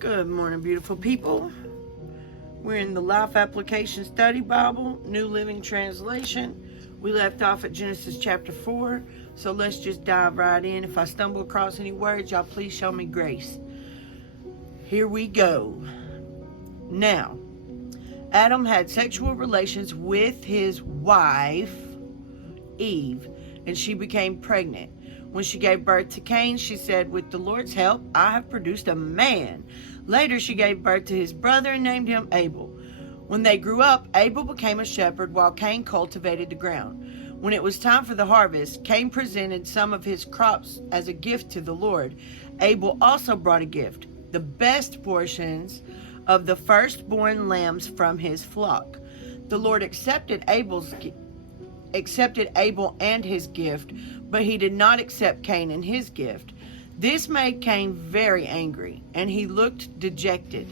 Good morning, beautiful people. We're in the Life Application Study Bible, New Living Translation. We left off at Genesis chapter 4, so let's just dive right in. If I stumble across any words, y'all please show me grace. Here we go. Now, Adam had sexual relations with his wife, Eve, and she became pregnant. When she gave birth to Cain, she said, "With the Lord's help, I have produced a man." Later, she gave birth to his brother and named him Abel. When they grew up, Abel became a shepherd while Cain cultivated the ground. When it was time for the harvest, Cain presented some of his crops as a gift to the Lord. Abel also brought a gift, the best portions of the firstborn lambs from his flock. The Lord accepted Abel and his gift, but he did not accept Cain and his gift. This made Cain very angry, and he looked dejected.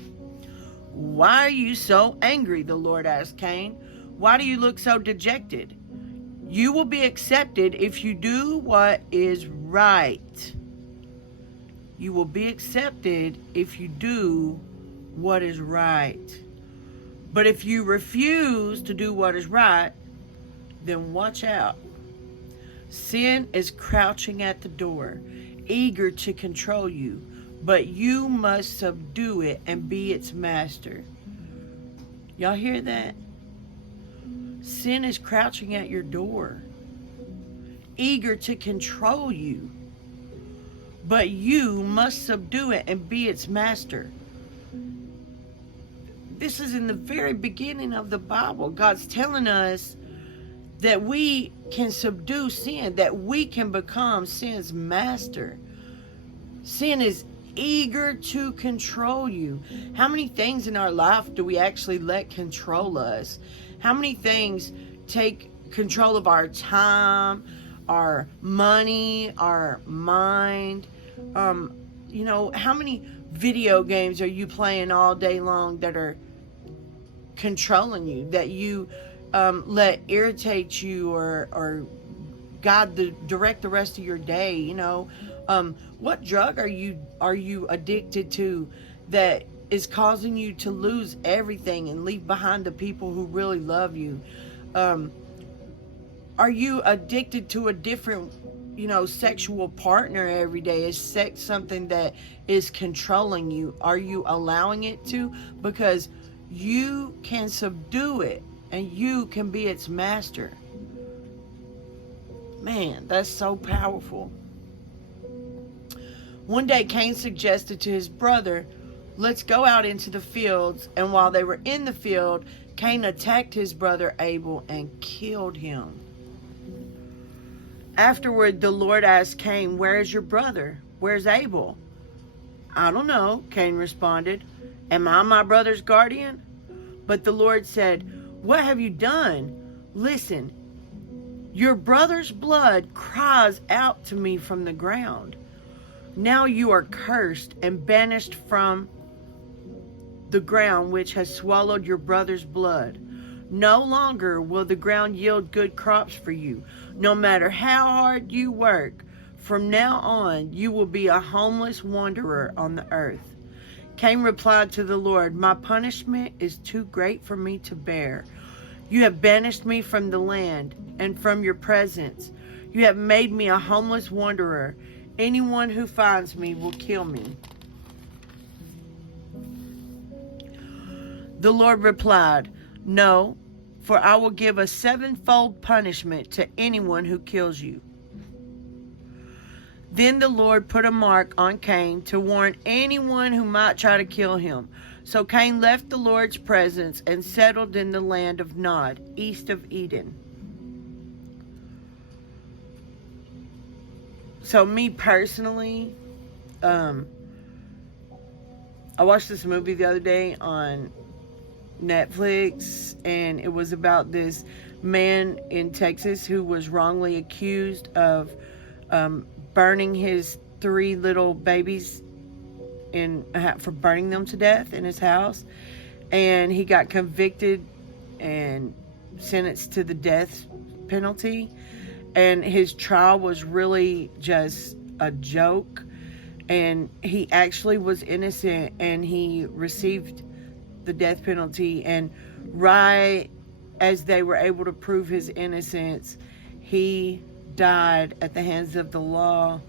"Why are you so angry?" the Lord asked Cain. "Why do you look so dejected? You will be accepted if you do what is right." You will be accepted if you do what is right. But if you refuse to do what is right, then watch out. Sin is crouching at the door, eager to control you, but you must subdue it and be its master. Y'all hear that? Sin is crouching at your door, eager to control you, but you must subdue it and be its master. This is in the very beginning of the Bible. God's telling us that we can subdue sin, that we can become sin's master. Sin is eager to control you. How many things in our life do we actually let control us? How many things take control of our time, our money, our mind? How many video games are you playing all day long that are controlling you, that you let irritate you or direct the rest of your day? What drug are you addicted to that is causing you to lose everything and leave behind the people who really love you? Are you addicted to a different sexual partner every day? Is sex something that is controlling you? Are you allowing it to? Because you can subdue it and you can be its master. Man, that's so powerful. One day Cain suggested to his brother, "Let's go out into the fields." And while they were in the field, Cain attacked his brother Abel and killed him. Afterward, the Lord asked Cain, "Where is your brother? Where's Abel?" "I don't know," Cain responded. "Am I my brother's guardian?" But the Lord said, "What have you done? Listen, your brother's blood cries out to me from the ground. Now you are cursed and banished from the ground which has swallowed your brother's blood. No longer will the ground yield good crops for you, no matter how hard you work. From now on, you will be a homeless wanderer on the earth." Cain replied to the Lord, "My punishment is too great for me to bear. You have banished me from the land and from your presence. You have made me a homeless wanderer. Anyone who finds me will kill me." The Lord replied, "No, for I will give a sevenfold punishment to anyone who kills you." Then the Lord put a mark on Cain to warn anyone who might try to kill him. So Cain left the Lord's presence and settled in the land of Nod, east of Eden. So me personally, I watched this movie the other day on Netflix, and it was about this man in Texas who was wrongly accused of burning his 3 little babies for burning them to death in his house, and he got convicted and sentenced to the death penalty. And his trial was really just a joke. and he actually was innocent, and he received the death penalty. And right as they were able to prove his innocence, he died at the hands of the law.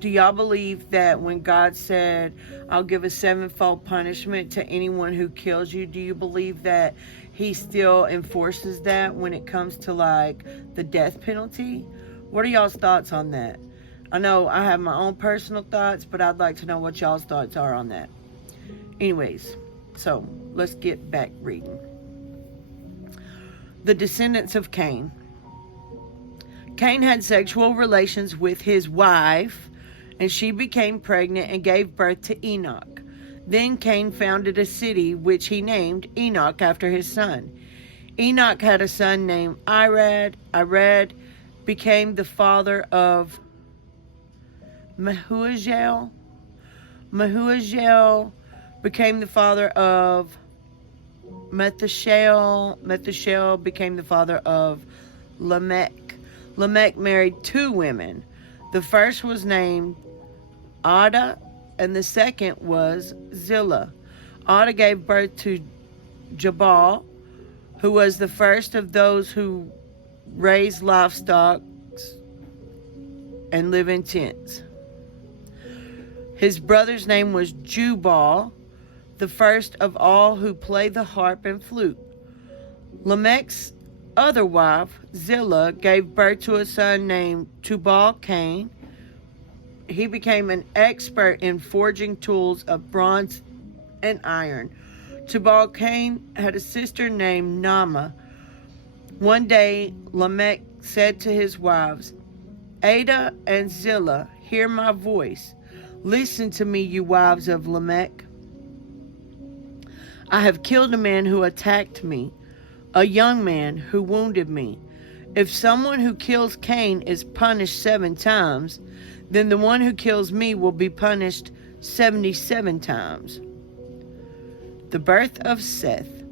Do y'all believe that when God said, I'll give a sevenfold punishment to anyone who kills you, do you believe that he still enforces that when it comes to like the death penalty? What are y'all's thoughts on that? I know I have my own personal thoughts, but I'd like to know what y'all's thoughts are on that. Anyways, so let's get back reading. The descendants of Cain. Cain had sexual relations with his wife, and she became pregnant and gave birth to Enoch. Then Cain founded a city which he named Enoch after his son. Enoch had a son named Irad. Irad became the father of Mehujael. Mehujael became the father of Methuselah. Methuselah became the father of Lamech. Lamech married two women. The first was named Ada, and the second was Zillah. Ada gave birth to Jabal, who was the first of those who raise livestock and live in tents. His brother's name was Jubal, the first of all who play the harp and flute. Lamech's other wife, Zillah, gave birth to a son named Tubal-Cain. He became an expert in forging tools of bronze and iron. Tubal-Cain had a sister named Naamah. One day, Lamech said to his wives, Ada and Zillah, hear my voice. Listen to me, you wives of Lamech. I have killed a man who attacked me, a young man who wounded me. If someone who kills Cain is punished 7 times, then the one who kills me will be punished 77 times. The birth of Seth.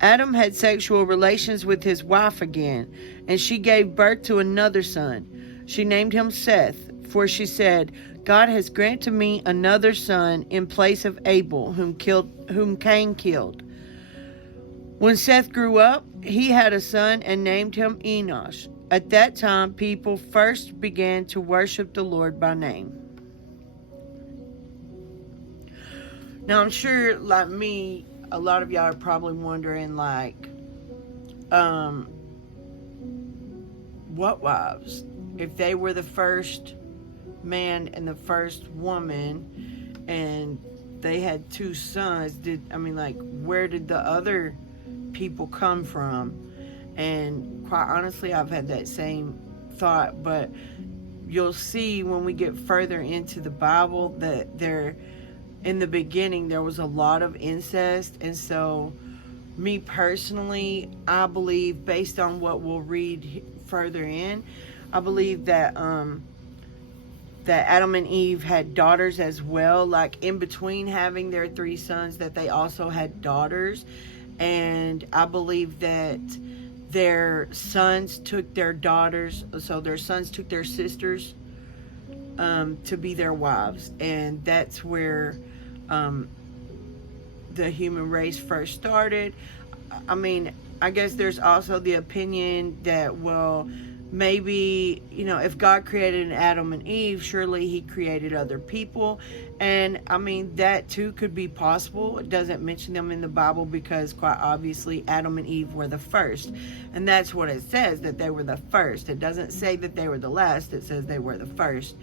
Adam had sexual relations with his wife again, and she gave birth to another son. She named him Seth, for she said, God has granted me another son in place of Abel, whom Cain killed. When Seth grew up, he had a son and named him Enosh. At that time, people first began to worship the Lord by name. Now, I'm sure, like me, a lot of y'all are probably wondering, like, what wives? If they were the first man and the first woman, and they had 2 sons, where did the other people come from? And quite honestly, I've had that same thought, but you'll see when we get further into the Bible that in the beginning there was a lot of incest. And so me personally, I believe, based on what we'll read further in, I believe that that Adam and Eve had daughters as well, like in between having their 3 sons, that they also had daughters. And I believe that their sons took their daughters, so their sons took their sisters to be their wives. And that's where the human race first started. I mean, I guess there's also the opinion that, well, maybe, if God created an Adam and Eve, surely he created other people. And I mean, that too could be possible. It doesn't mention them in the Bible because quite obviously Adam and Eve were the first. And that's what it says, that they were the first. It doesn't say that they were the last. It says they were the first.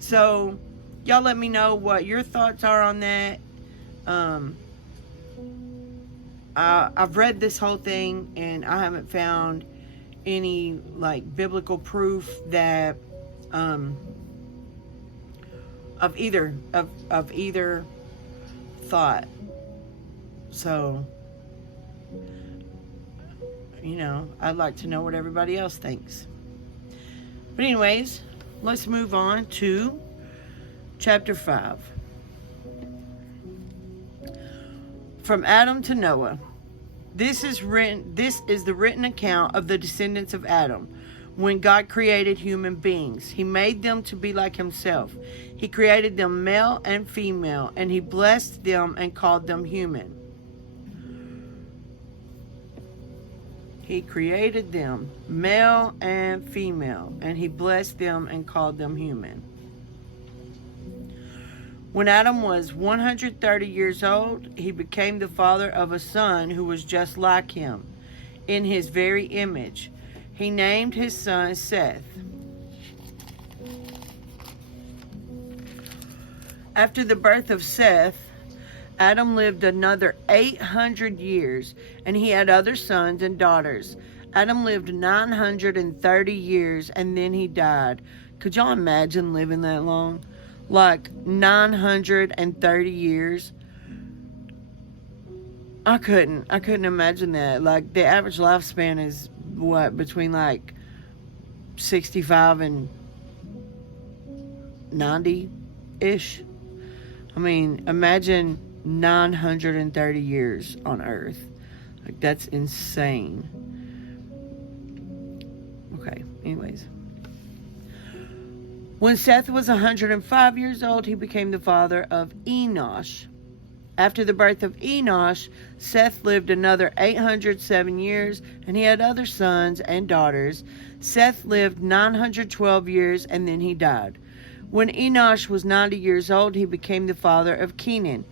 So y'all let me know what your thoughts are on that. I've read this whole thing and I haven't found any like biblical proof that of either thought. So I'd like to know what everybody else thinks. But anyways, let's move on to chapter 5. From Adam to Noah. This is the written account of the descendants of Adam. when God created human beings. He made them to be like himself. He created them male and female, and he blessed them and called them human. He created them male and female, and he blessed them and called them human. When Adam was 130 years old, he became the father of a son who was just like him, in his very image. He named his son Seth. After the birth of Seth, Adam lived another 800 years, and he had other sons and daughters. Adam lived 930 years, and then he died. Could y'all imagine living that long? Like 930 years? I couldn't imagine that. Like, the average lifespan is what, between like 65 and 90-ish? I mean, imagine 930 years on earth. Like, that's insane. Okay, anyways. When Seth was 105 years old, he became the father of Enosh. After the birth of Enosh, Seth lived another 807 years, and he had other sons and daughters. Seth lived 912 years, and then he died. When Enosh was 90 years old, he became the father of Kenan.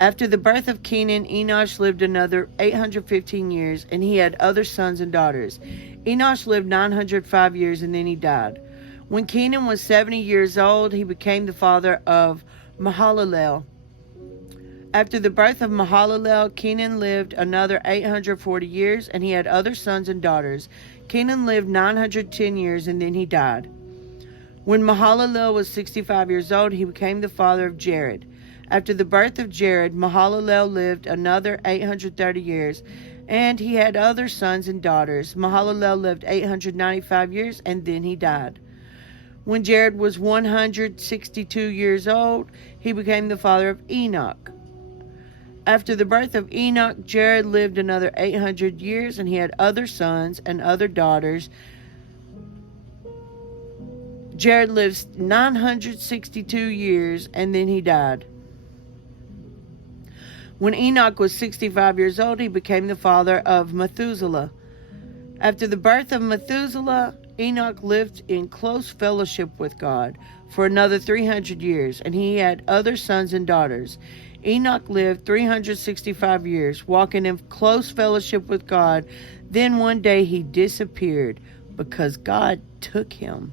After the birth of Kenan, Enosh lived another 815 years, and he had other sons and daughters. Enosh lived 905 years, and then he died. When Kenan was 70 years old, he became the father of Mahalalel. After the birth of Mahalalel, Kenan lived another 840 years, and he had other sons and daughters. Kenan lived 910 years, and then he died. When Mahalalel was 65 years old, he became the father of Jared. After the birth of Jared, Mahalalel lived another 830 years, and he had other sons and daughters. Mahalalel lived 895 years, and then he died. When Jared was 162 years old, he became the father of Enoch. After the birth of Enoch, Jared lived another 800 years, and he had other sons and other daughters. Jared lived 962 years, and then he died. When Enoch was 65 years old, he became the father of Methuselah. After the birth of Methuselah, Enoch lived in close fellowship with God for another 300 years, and he had other sons and daughters. Enoch lived 365 years, walking in close fellowship with God. Then one day he disappeared because God took him.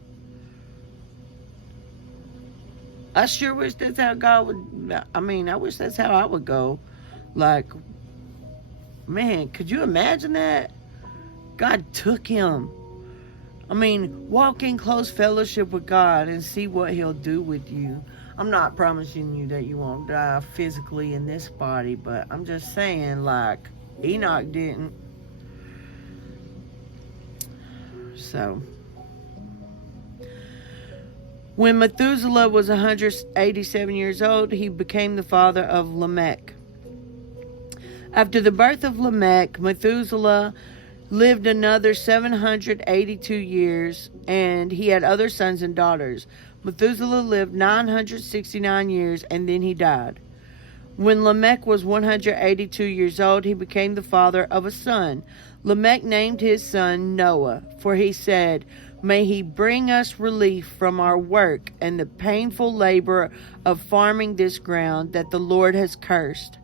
I sure wish that's how God would, I wish that's how I would go. Like, man, could you imagine that? God took him. Walk in close fellowship with God and see what he'll do with you. I'm not promising you that you won't die physically in this body, but I'm just saying, like, Enoch didn't. So, when Methuselah was 187 years old, he became the father of Lamech. After the birth of Lamech, Methuselah lived another 782 years, and he had other sons and daughters. Methuselah lived 969 years, and then he died. When Lamech was 182 years old, he became the father of a son. Lamech named his son Noah, for he said, "May he bring us relief from our work and the painful labor of farming this ground that the Lord has cursed."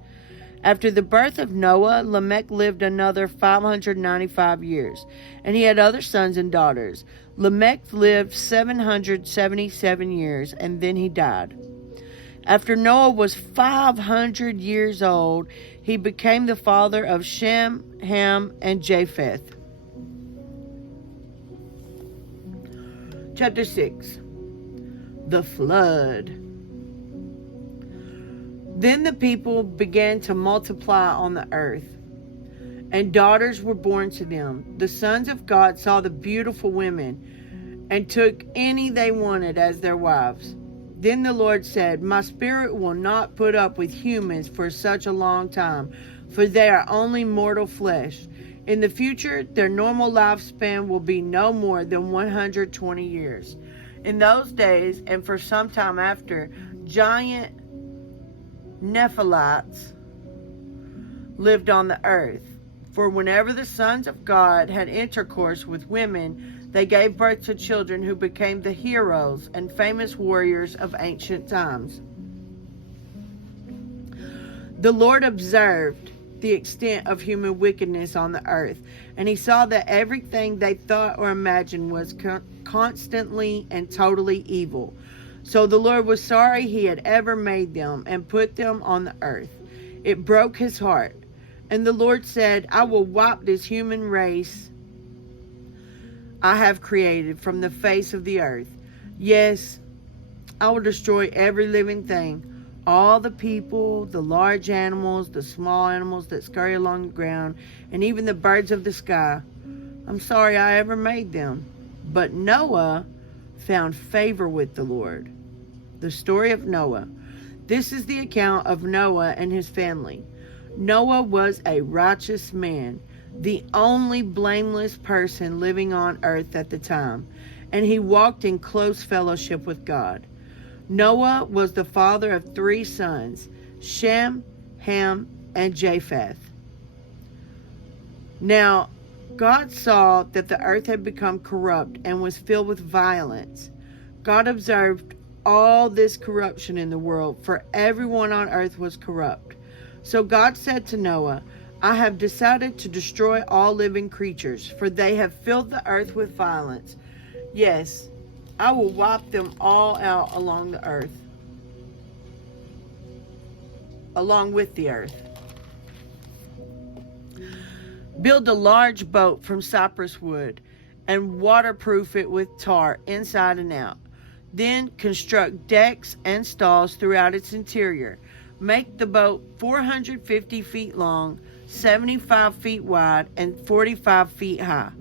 After the birth of Noah, Lamech lived another 595 years, and he had other sons and daughters. Lamech lived 777 years, and then he died. After Noah was 500 years old, he became the father of Shem, Ham, and Japheth. Chapter 6. The Flood. Then the people began to multiply on the earth, and daughters were born to them. The sons of God saw the beautiful women and took any they wanted as their wives. Then the Lord said, "My spirit will not put up with humans for such a long time, for they are only mortal flesh. In the future, their normal lifespan will be no more than 120 years. In those days, and for some time after, giant Nephilites lived on the earth. For whenever the sons of God had intercourse with women, they gave birth to children who became the heroes and famous warriors of ancient times. The Lord observed the extent of human wickedness on the earth, and he saw that everything they thought or imagined was constantly and totally evil. So the Lord was sorry he had ever made them and put them on the earth. It broke his heart. And the Lord said, I will wipe this human race I have created from the face of the earth. Yes, I will destroy every living thing, all the people, the large animals, the small animals that scurry along the ground, and even the birds of the sky. I'm sorry I ever made them. But Noah found favor with the Lord. The story of Noah. This is the account of Noah and his family. Noah was a righteous man, the only blameless person living on earth at the time, and he walked in close fellowship with God. Noah was the father of 3 sons, Shem, Ham, and Japheth. Now, God saw that the earth had become corrupt and was filled with violence. God observed all this corruption in the world, for everyone on earth was corrupt. So God said to Noah, I have decided to destroy all living creatures, for they have filled the earth with violence. Yes, I will wipe them all out along the earth, along with the earth. Build a large boat from cypress wood and waterproof it with tar inside and out. Then construct decks and stalls throughout its interior. Make the boat 450 feet long, 75 feet wide, and 45 feet high.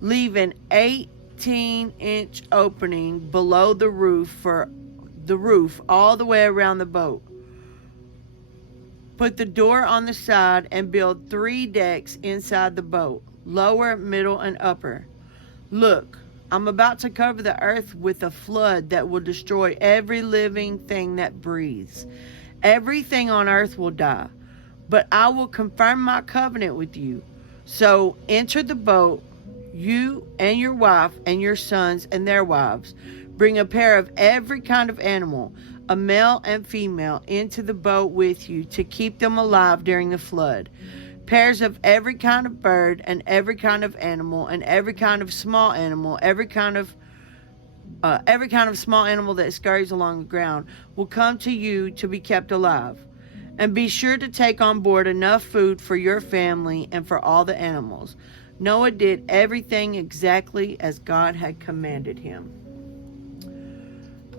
Leave an 18-inch opening below the roof for the roof all the way around the boat. Put the door on the side and build 3 decks inside the boat, lower, middle, and upper. Look, I'm about to cover the earth with a flood that will destroy every living thing that breathes. Everything on earth will die, but I will confirm my covenant with you. So enter the boat, you and your wife and your sons and their wives. Bring a pair of every kind of animal, a male and female, into the boat with you to keep them alive during the flood. Pairs of every kind of bird and every kind of animal and every kind of small animal, every kind of small animal that scurries along the ground will come to you to be kept alive. And be sure to take on board enough food for your family and for all the animals. Noah did everything exactly as God had commanded him.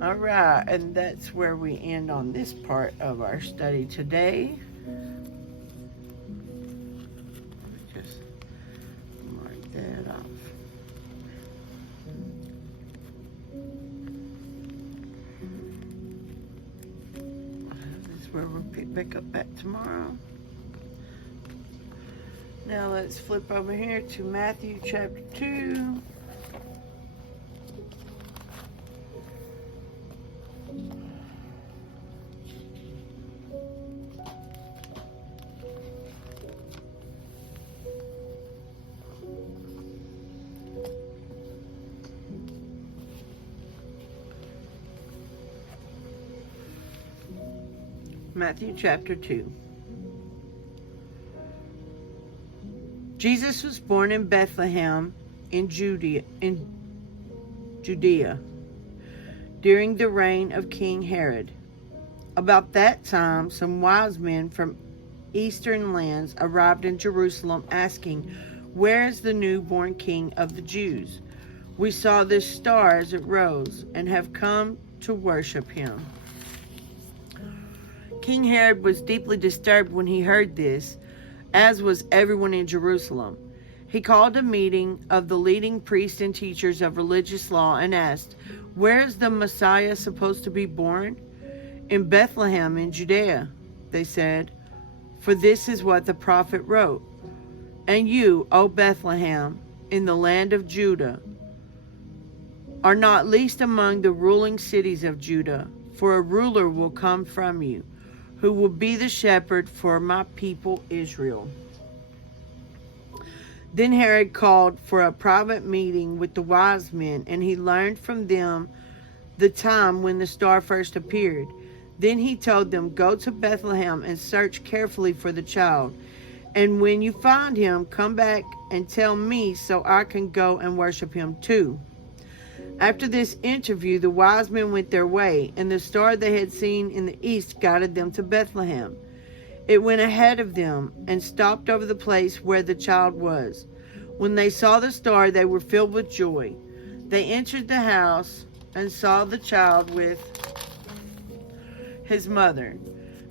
All right, and that's where we end on this part of our study today. Just mark that off. Where we'll pick back up at tomorrow. Now let's flip over here to Matthew chapter 2. Matthew chapter 2. Jesus was born in Bethlehem in Judea during the reign of King Herod. About that time, some wise men from eastern lands arrived in Jerusalem asking, "Where is the newborn King of the Jews? We saw this star as it rose and have come to worship him." King Herod was deeply disturbed when he heard this, as was everyone in Jerusalem. He called a meeting of the leading priests and teachers of religious law and asked, "Where is the Messiah supposed to be born?" "In Bethlehem in Judea," they said, "for this is what the prophet wrote. And you, O Bethlehem, in the land of Judah, are not least among the ruling cities of Judah, for a ruler will come from you, who will be the shepherd for my people Israel." Then Herod called for a private meeting with the wise men, and he learned from them the time when the star first appeared. Then he told them, "Go to Bethlehem and search carefully for the child. And when you find him, come back and tell me so I can go and worship him too." After this interview, the wise men went their way, and the star they had seen in the east guided them to Bethlehem. It went ahead of them and stopped over the place where the child was. When they saw the star, they were filled with joy. They entered the house and saw the child with his mother,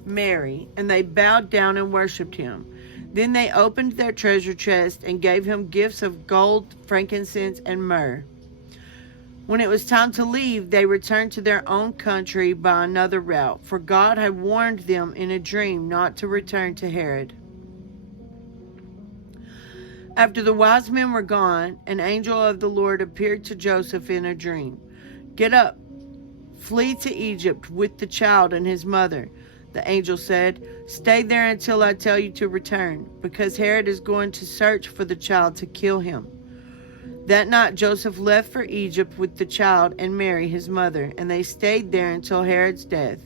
Mary, and they bowed down and worshipped him. Then they opened their treasure chest and gave him gifts of gold, frankincense, and myrrh. When it was time to leave, they returned to their own country by another route, for God had warned them in a dream not to return to Herod. After the wise men were gone, an angel of the Lord appeared to Joseph in a dream. "Get up, flee to Egypt with the child and his mother," the angel said. "Stay there until I tell you to return, because Herod is going to search for the child to kill him." That night Joseph left for Egypt with the child and Mary his mother, and they stayed there until Herod's death.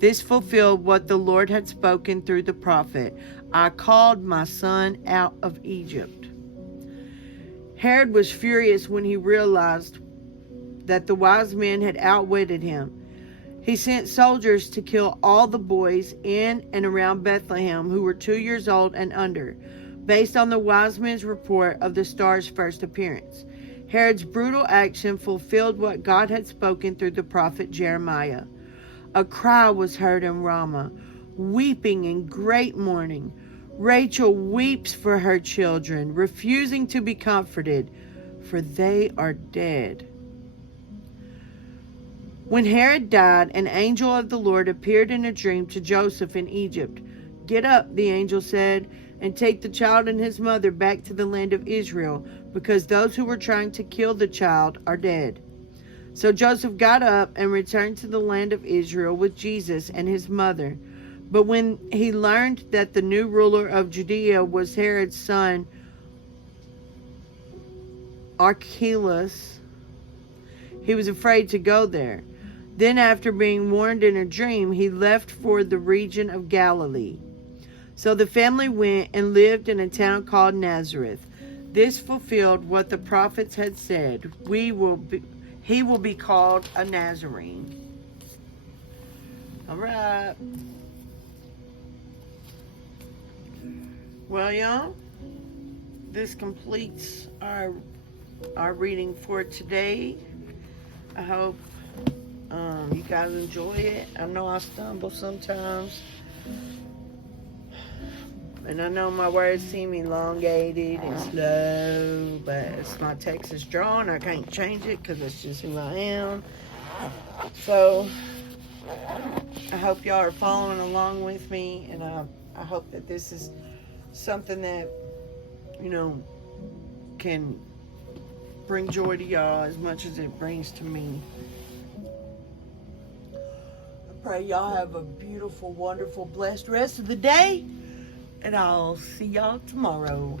This fulfilled what the Lord had spoken through the prophet, "I called my son out of Egypt." Herod was furious when he realized that the wise men had outwitted him. He sent soldiers to kill all the boys in and around Bethlehem who were 2 years old and under, based on the wise men's report of the star's first appearance. Herod's brutal action fulfilled what God had spoken through the prophet Jeremiah. A cry was heard in Ramah, weeping in great mourning. Rachel weeps for her children, refusing to be comforted, for they are dead. When Herod died, an angel of the Lord appeared in a dream to Joseph in Egypt. "Get up," the angel said, "and take the child and his mother back to the land of Israel, because those who were trying to kill the child are dead." So Joseph got up and returned to the land of Israel with Jesus and his mother. But when he learned that the new ruler of Judea was Herod's son, Archelaus, he was afraid to go there. Then, after being warned in a dream, he left for the region of Galilee. So the family went and lived in a town called Nazareth. This fulfilled what the prophets had said, he will be called a Nazarene. All right. Well, y'all, this completes our reading for today. I hope you guys enjoy it. I know I stumble sometimes, and I know my words seem elongated and slow, but it's my Texas draw, and I can't change it because it's just who I am. So I hope y'all are following along with me, and I hope that this is something that, can bring joy to y'all as much as it brings to me. I pray y'all have a beautiful, wonderful, blessed rest of the day, and I'll see y'all tomorrow.